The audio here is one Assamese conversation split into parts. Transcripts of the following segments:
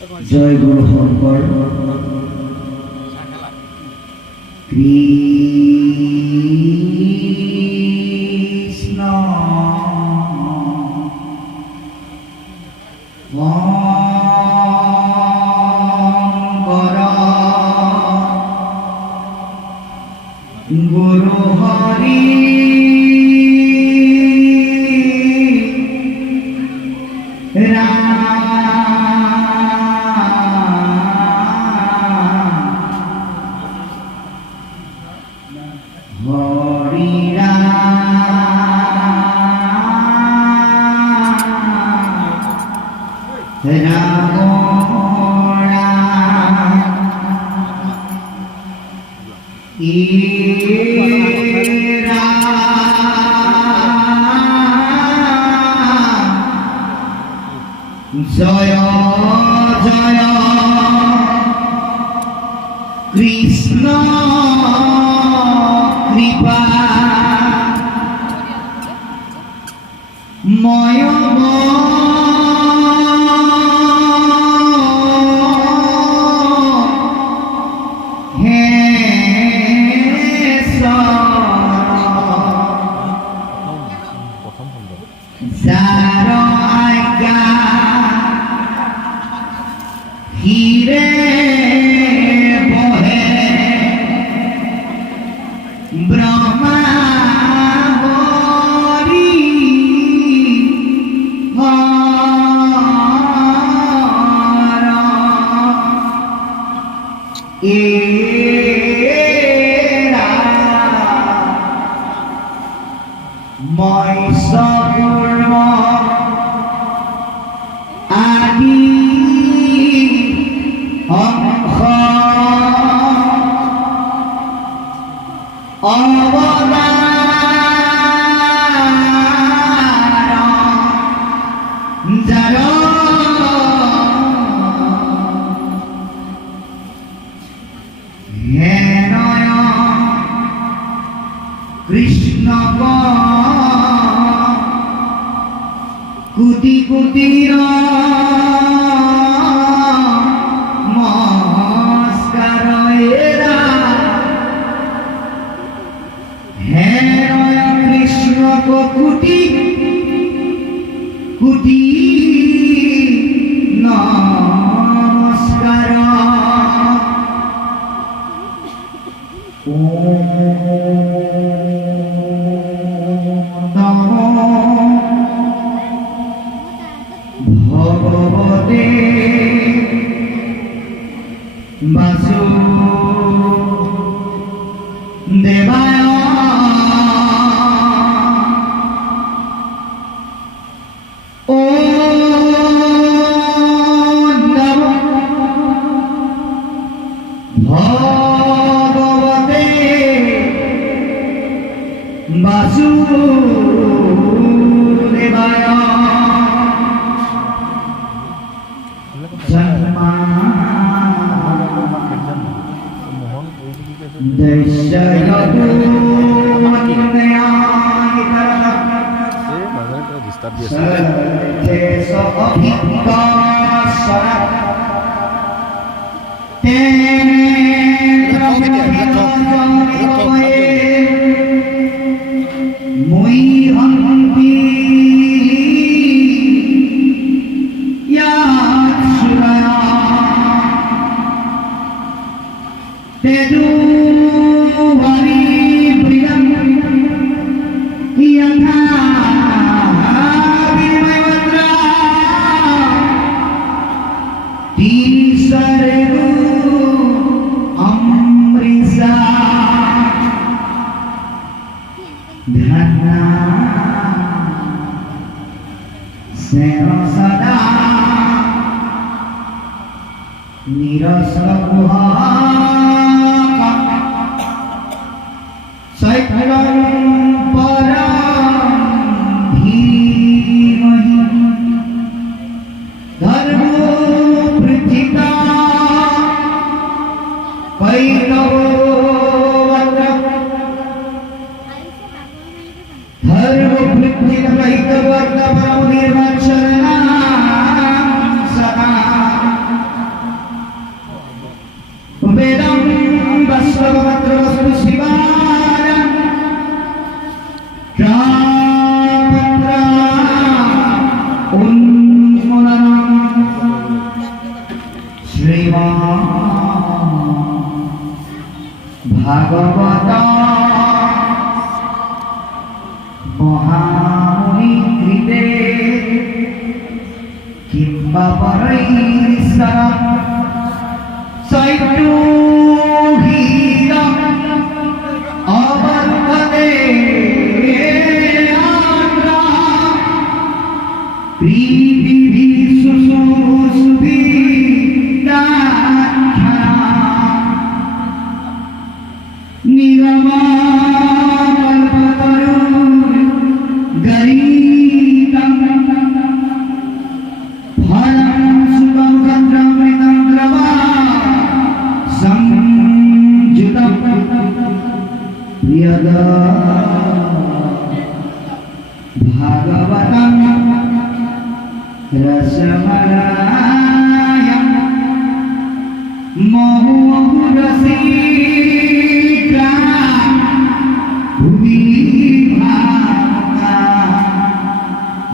জয় গুরু শঙ্কর কৃষ্ণ গুরু হরি জয় জয় কৃষ্ণ কৃপা ময় হিরে বহে ব্রহ্মা হরি হর এরা মই সগুণ আদি কৃষ্ণ কুটি কুটির নমস্কার এরা হ্যাঁ কৃষ্ণ কুটি কুটি নমস্কার ভগবতে বাসুদেবায় ভগবতে বাসুদেবায় নিরস ধর্ম পৃথিতা ভাগবত মহামুনি কৃতে কিংবা পরৈশ্বর চৈত্রহীন অবর্ততে প্രീതി সুশুভি নিগমা কল্পতরু গরীতম ফলম সুখম চন্দ্রমৃতম দ্রবা সংযুতম প্রিয়দ ভাগবতম রসমলায়ম মহুরসিকা ভুবি ভাবকা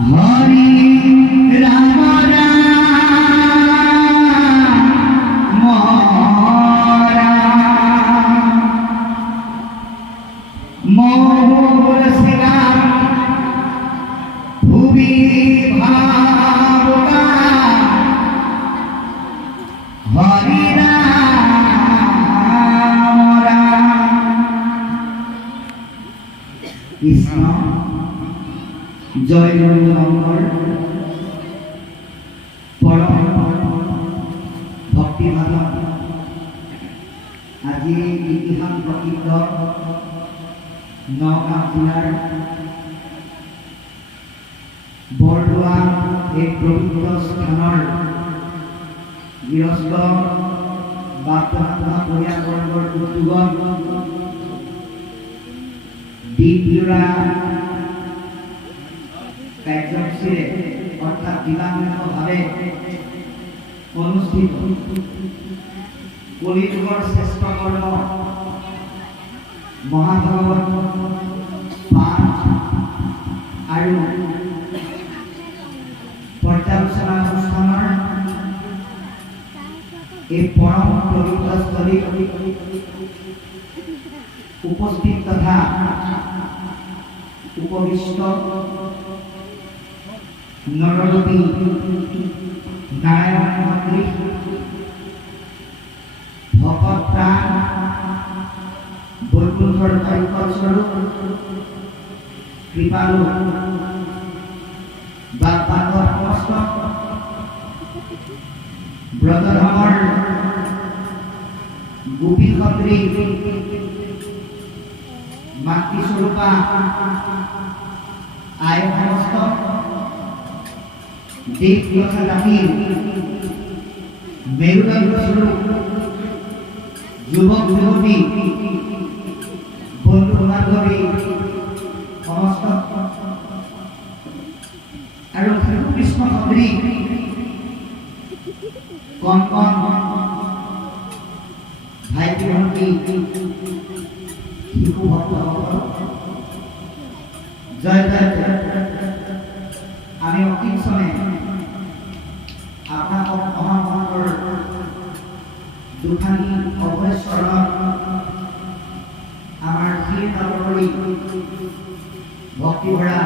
হরি রাম রাম মহুরসিকা ভুবি ভাবকা হরি রাম রাম কৃষ্ণ জয় মঙ্গল পরম ভক্তিভাব আজি ইতিহাস প্ৰসিদ্ধ নগাঁও জিলাৰ বৰদোৱা এই পবিত্ৰ স্থানৰ গৃহস্থ বাপদাদা পৰিয়ালবৰ্গৰ উদ্যোগত দ্বীপজোৰা কাৰ্যসূচীৰে অৰ্থাৎ দিবাংগভাৱে অনুষ্ঠিত কলিযুগৰ শ্ৰেষ্ঠ কৰ্ম মহাভাগৱত পাঠ আৰু পৰ্যালোচনা অনুষ্ঠানৰ এই পৰম পবিত্ৰ স্থলী উপস্থিত তথা উপবিষ্ট নৰৰূপী নাৰায়ণ মন্ত্ৰী ভকত প্ৰাণ বৈকুণ্ঠৰ কাৰিকৰস্বৰূপ কৃপালু বাগবাগৰ সমস্ত ব্ৰতধামৰ গোপী সন্ত্ৰী মাতৃস্বৰূপা আই সমস্ত দেশ তথা জাতিৰ মেৰুদণ্ড স্বৰূপ যুৱক যুৱতী বন্ধু বান্ধৱী সমস্ত আৰু কৃষ্ণ সদৃশ কণ কণ ভাইটি ভণ্টি শিশু ভক্তসকল জয় জয় জয় আমি অতীত চনে আপোনালোকক মহামন্ত্ৰৰ দুখানি অভয়চৰণত আমাৰ শিৰ নগৰী ভক্তিভৰা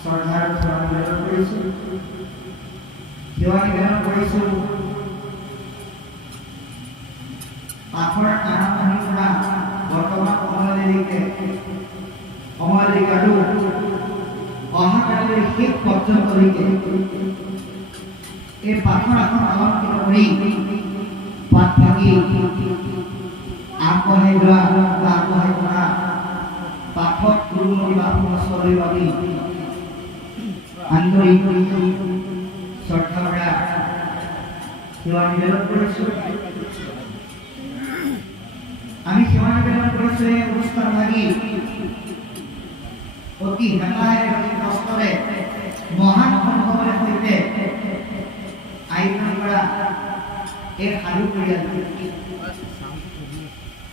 শ্ৰদ্ধাৰ চৰণ নিবেদন কৰিছোঁ সেৱা নিবেদন কৰিছোঁ পাঠৰ আৰম্ভণিৰ পৰা বৰ্তমান সময়লৈকে আৰু অহাকালিলৈ শেষ পৰ্যন্তলৈকে এই পাঠৰ আসন অলংকৃত কৰি পাঠ ভাগি আগবঢ়াই যোৱা বা আগবঢ়াই থকা পাঠক গুৰুমতী বাপুৰ বাবে আন্তৰিক শ্ৰদ্ধাভৰা সেৱা নিবেদন কৰিছোঁ। আমি সেৱা নিবেদন কৰিছোঁ এই অনুষ্ঠান ভাগি অতি হেমাহেৰে অতি কষ্টৰে মহান অনুভৱৰে সৈতে আয়োজন কৰা এই সাধু পৰিয়াল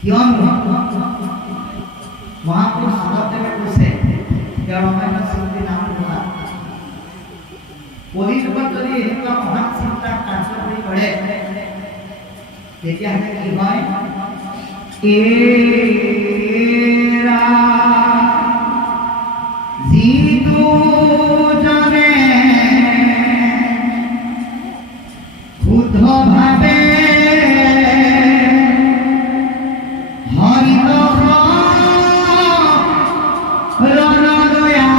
কিয়নো মহাপুৰুষ মাধৱদেৱে কৈছে তেওঁৰ অমান্য চিন্তি নাম কথা কলিযুগত যদি এনেকুৱা মহান চিন্তাৰ কাৰ্যকৰী কৰে তেতিয়াহ'লে কি হয় এরা জিতু জানে শুদ্ধ ভাবে হরিত রণদয়া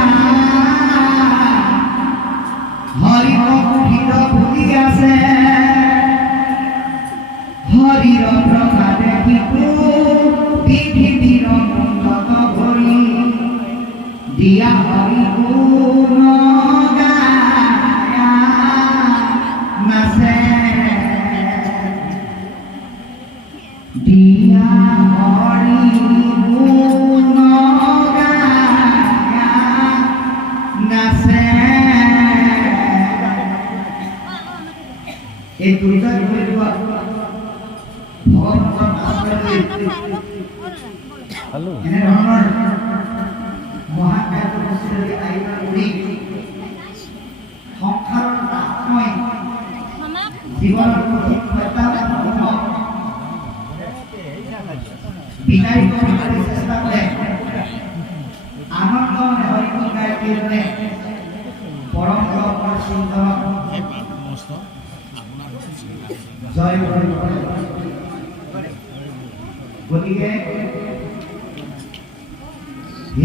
হরিত কুঠিত ভুলি আছে হরির প্রসাদে কিন্তু পৃথিবীর উন্নত করি দিয়া হরি গুণ গায়া নাচে দিয়া হরি গুণ গায়া নাচে এই দুইটা বলে দিব Halo. Ini nomor Muhammad Rasulullah Ayyuban Uri Hongkar Rahmoi Jiwan Putih Kota Rahmoi Binai Kota Sestabek Ananda Hari Binai Kirne Porong Kota Sindama Jai Hari গতিকে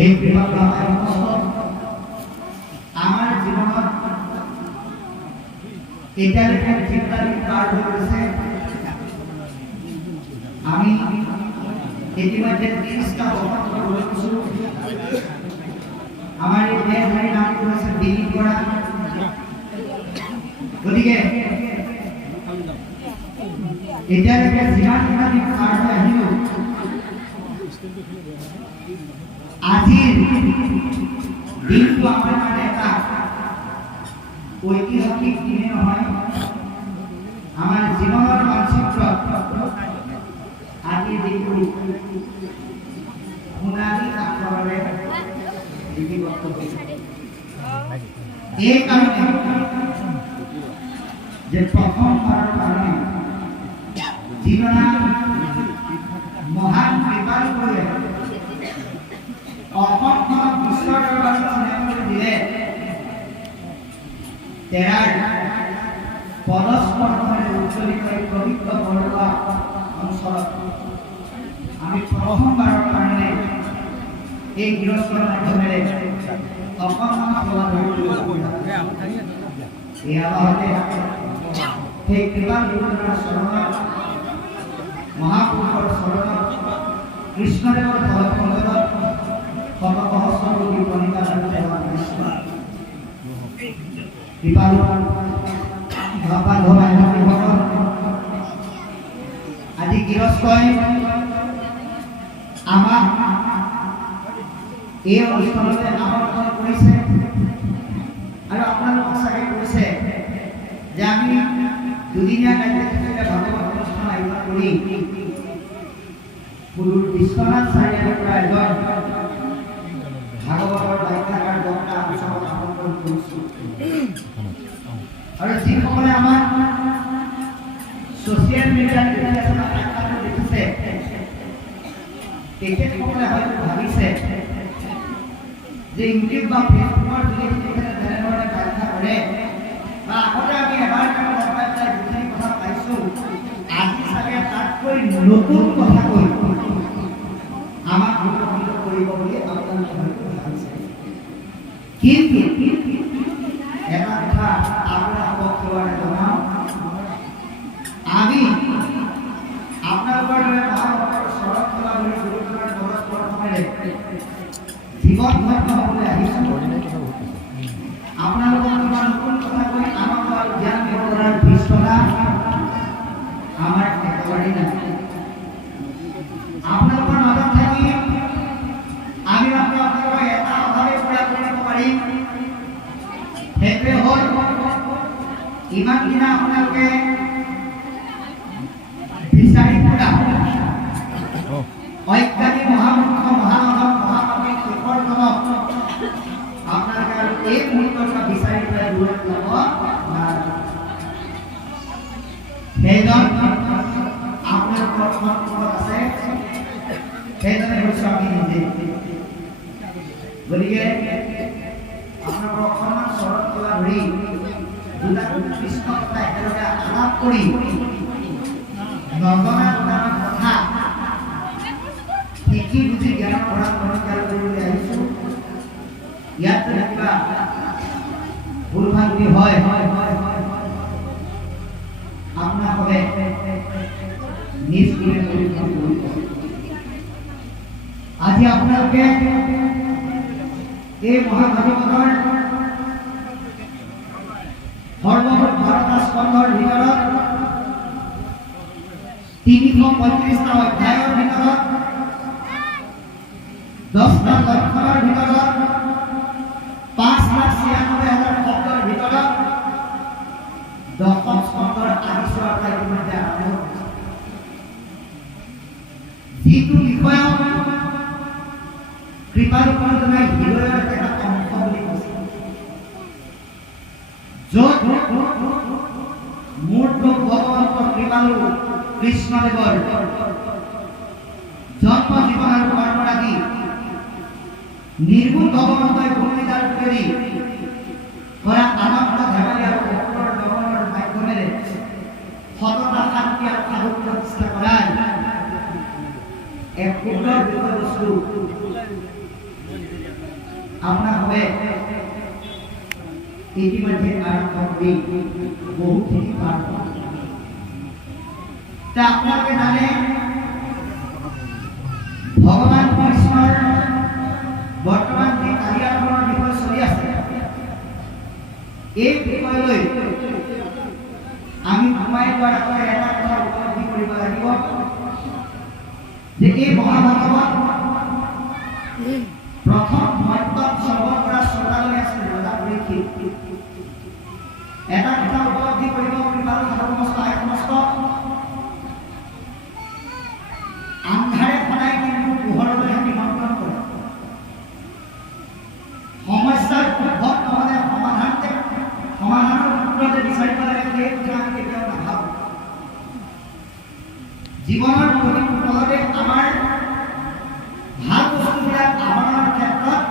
এই আমার জীবনত এটালৈকে চিন্তাধাৰা পাৰ হৈ গৈছে আমি ইতিমধ্যে 30টা বছৰ কৰিছো আমাৰ এই দেশৰ নামটো হৈছে দিলীপ বৰা গতিকে এতিয়ালৈকে যিমান দিন পাৰ হৈ আহিলো আজিৰ দিনটো আমাৰ কাৰণে এটা ঐতিহাসিক দিনে নহয় আমাৰ জীৱনৰ মানচিত্ৰত আজিৰ দিনটো সোণালী আখৰেৰে লিপিবদ্ধ হৈছে এই কাৰণে যে প্ৰথমবাৰৰ কাৰণে জীৱনৰ মহান কৃপালুৱে অসমখনক বিশ্বৰ দৰবাৰত চিনাকি দিলে তেৰাৰ পৰস্পৰৰে উজ্জ্বলিত পবিত্ৰ বৰদোৱা অঞ্চলত আমি প্ৰথমবাৰৰ কাৰণে এই গৃহস্থৰ মাধ্যমেৰে অসমখনক সেৱা কৰিবলৈ এয়া হতে সেই কৃপালুৰ চৰণত মহাপুৰুষৰ চৰণত কৃষ্ণদেৱৰ ভগৱত সহস্ৰকোটি প্ৰণিপাত দেৱা কৃষ্ণ কৃপালু ভগৱান ভগৱান আজি গৃহস্থই আমাক এই অনুষ্ঠানতে আমন্ত্ৰণ কৰিছে আৰু আপোনালোকক চাগে কৈছে যে আমি দুদিনীয়া কাৰ্যসূচীৰে ভাগৱত অনুষ্ঠান আয়োজন কৰি গুৰুৰ বিশ্বনাথ চাৰিআলিৰ পৰা এজন ভাগৱতৰ ব্যাখ্যাকাৰ ডক্টৰ আলোচনাত আমন্ত্ৰণ কৰিছোঁ আৰু যিসকলে আমাৰ ছ'চিয়েল মিডিয়াত ব্যাখ্যাটো দেখিছে তেখেতসকলে হয়তো ভাবিছে যে ইউটিউব বা ফেচবুকৰ যোগেদি তেখেতে যেনেধৰণে ব্যাখ্যা কৰে বা আগতে আমি এবাৰ যিখিনি কথা পাইছোঁ আজি চাগে তাতকৈ নতুন কথা কৈ আমাক অনুপ্ৰাণিত কৰিব বুলি আপোনালোকে হয়তো ভাবিছে কিন্তু এটা কথা আপোনালোকক কেৱল জনাওঁ আমি আপোনালোকৰ দৰে মহাভক্তৰ চৰণ চলা বুলি গুৰুজনাৰ পৰস্পৰে জীৱন ধন্য হ'বলৈ আহিছোঁ আপোনালোকক কিবা নতুন কথা কৈ আনন্দ আৰু জ্ঞান দিব পৰাৰ ধৃষ্টতা আমাৰ একেবাৰেই নাই আপোনালোকৰ মাজত থাকি আমি মাত্ৰ আপোনালোকক এটা অভাৱে পূৰা কৰিব পাৰিম সেইটোৱে হ'ল ইমান দিনা আপোনালোকে বিচাৰি ফুৰা অজ্ঞানী মহামূৰ্খ মহানধক মহাপাপী শেষৰজনক আপোনালোকে আৰু এই মুহূৰ্তৰ পৰা বিচাৰি পেলাই দূৰত যাব সেইজন আপোনালোকৰ সন্মুখত আছে গতিকে আপোনালোকৰ অকণমান চৰত কিবা ধৰি দুটা উৎকৃষ্ট কথা একেলগে আলাপ কৰি নজনা দুটামান কথা শিকি বুজি জ্ঞানৰ ভঁৰাল ভৰণ কৰিবলৈ আহিছোঁ। ইয়াত যদি কিবা ভুলভাল যদি হয় আপোনালোকে নিজ গুণে পৰীক্ষণ কৰিব। আজি আপোনালোকে এই মহাভাৰতৰ সৰ্বভাৰতা স্কন্ধৰ ভিতৰত 335টা অধ্যায়ৰ ভিতৰত 10টা লক্ষণৰ ভিতৰত 5,96,000 শব্দৰ ভিতৰত দশম স্কন্ধৰ আদিশ্বৰ ইতিমধ্যে আৰম্ভ হৈছে। যিটো বিষয়ক কৃপালুপৰজনাই হৃদয়ৰ এটা অংশ বুলি কৈছে, য'ত মূৰ্ত ভগৱন্ত কৃপালু কৃষ্ণদেৱৰ জন্ম জীৱন আৰু কৰ্মৰাজি নিৰ্গুণ ভগৱন্তই ভূমিদাৰ কৰি কৰা আনন্দ ধেমালি আৰু ভক্তৰ দমনৰ মাধ্যমেৰে সততা শান্তি আৰু সাধু প্ৰতিষ্ঠা কৰাই এক সুন্দৰ বিষয়বস্তু আপোনালোকে ইতিমধ্যে আৰম্ভ কৰি বহুখিনি পাৰ কৰিছে। আপোনালোকে জানে ভগৱান কৃষ্ণৰ বৰ্তমান যি কালিয়াখনৰ বিষয় চলি আছে, এই বিষয়লৈ আমি সোমাই যোৱাৰ আগতে এটা কথা উপলব্ধি কৰিব লাগিব যে এই মহাভাগৱত প্ৰথম মন্ত্ৰত শ্ৰৱণ কৰা শ্ৰোতাজনে আছিল ৰজা পৰীক্ষিত। এটা কথা উপলব্ধি কৰিব কৃপালু সাধুমস্ত আইসমস্ত আন্ধাৰে সদায় কিন্তু পোহৰলৈ নিমন্ত্ৰণ কৰে। সমস্যাৰ উদ্ভৱ নহ'লে সমাধানৰ সূত্ৰ যে বিচাৰিব লাগে সেই কথা আমি কেতিয়াও নাভাবোঁ। জীৱনৰ প্ৰতিটো ফলতে আমাৰ ভাল বস্তুবিলাক আহৰণৰ ক্ষেত্ৰত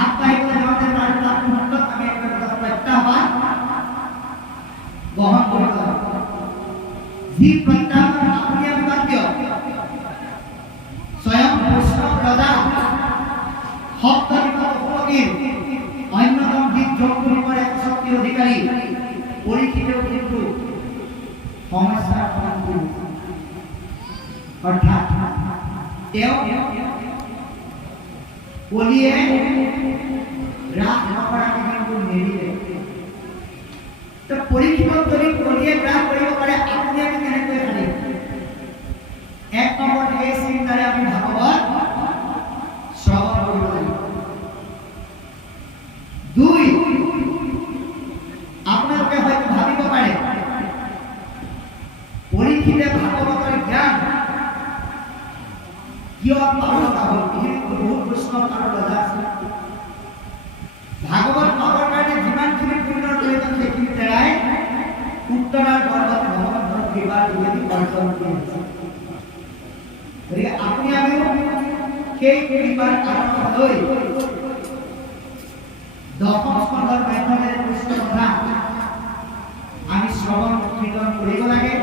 আগবাঢ়িবলৈ যাওঁতে তাৰ এটা মুহূৰ্তত আমি এটা প্ৰত্যাহ্বান গ্ৰহণ কৰিব লাগিব। যি প্ৰত্যাহ্বান আপুনি আমি বাদ দিয়ক, স্বয়ং বৈষ্ণৱ ৰজা সপ্তদীপক উপকীৰ অন্যতম যোগগুৰুৰ এক শক্তিৰ অধিকাৰী পৰীক্ষিতেও কিন্তু সমস্যাৰ সন্মুখীন হৈছে। অৰ্থাৎ তেওঁ কলিয়ে গ্ৰাস নকৰাকৈ কিন্তু নেৰিলে। পৰীক্ষিতক যদি কলিয়ে গ্ৰাস কৰিব পাৰে, আপুনি আমি কেনেকৈ পাৰিম? এক নম্বৰ এই চিন্তাৰে আমি ভাগৱত শ্ৰৱণ কৰিব লাগিব। দুই, আপোনালোকে হয়তো ভাবিব পাৰে পৰীক্ষিতে ভাগৱতৰ জ্ঞান কিয় পাবলগা হ'ল? বহুত বৈষ্ণৱ আৰু ৰজা আছে, ভাগৱত পাবৰ কাৰণে যিমানখিনি পুণ্যৰ প্ৰয়োজন সেইখিনি তেৰাই উত্তৰাৰ গৰ্ভত ভগৱন্তৰ কৃপাৰ যোগেদি অৰ্জন কৰি আছে। গতিকে আপুনি আমিও সেই কৃপাৰ আনন্দ লৈ দশম স্কন্ধৰ মাধ্যমেৰে কৃষ্ণ কথা আমি শ্ৰৱণ কীৰ্তন কৰিব লাগে।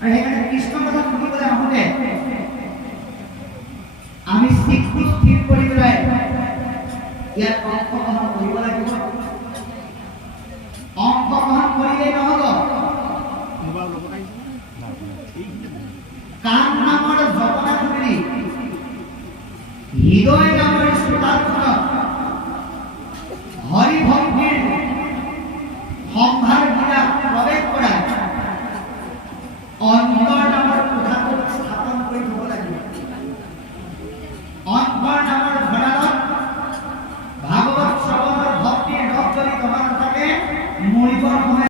আৰু সেইকাৰণে কৃষ্ণ কথা শুনিবলৈ আহোঁতে আমি স্থিৰ কৰি পেলাই ইয়াত অংশগ্ৰহণ কৰিব লাগিব। অংশগ্ৰহণ কৰিলেই নহ'ব, কাম নামৰ জপনা কৰি হৃদয় নামৰ শ্ৰোতাজনক হৰি ভক্তিৰ সম্ভাৰ বিলাক প্ৰৱেশ কৰা অন্তৰ নামৰ কোঠাটো স্থাপন কৰি থ'ব লাগিব। অন্তৰ নামৰ ভঁৰালত ভাগৱত শ্ৰৱণৰ ভক্তিৰ ৰস যদি জমা নাথাকে, মৰিবৰ সময়